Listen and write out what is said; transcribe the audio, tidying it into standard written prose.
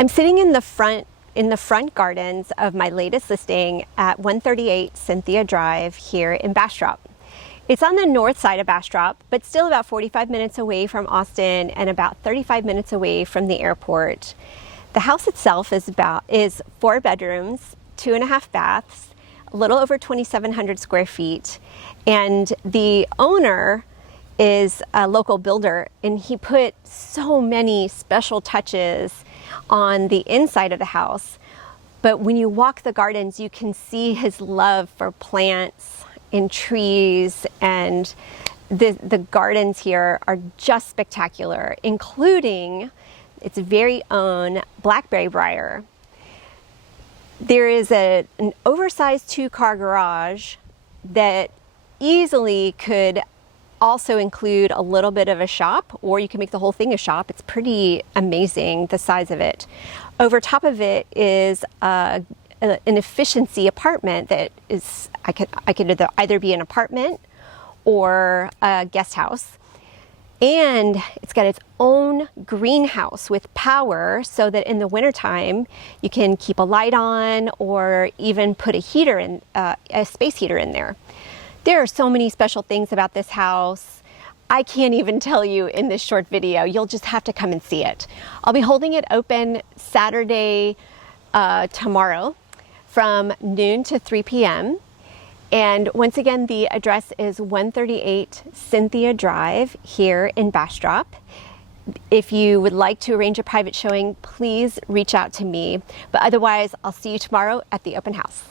I'm sitting in the front gardens of my latest listing at 138 Cynthia Drive here in Bastrop. It's on the north side of Bastrop, but still about 45 minutes away from Austin and about 35 minutes away from the airport. The house itself is 4 bedrooms, 2.5 baths, a little over 2,700 square feet, and the owner is a local builder, and he put so many special touches on the inside of the house. But when you walk the gardens, you can see his love for plants and trees, and the gardens here are just spectacular, including its very own blackberry briar. There is an oversized 2-car garage that easily could also include a little bit of a shop, or you can make the whole thing a shop. It's pretty amazing, the size of it. Over top of it is an efficiency apartment that is, I could either be an apartment or a guest house. And it's got its own greenhouse with power, so that in the wintertime you can keep a light on or even put a space heater in there. There are so many special things about this house. I can't even tell you in this short video. You'll just have to come and see it. I'll be holding it open Saturday, tomorrow, from noon to 3 p.m. And once again, the address is 138 Cynthia Drive here in Bastrop. If you would like to arrange a private showing, please reach out to me. But otherwise, I'll see you tomorrow at the open house.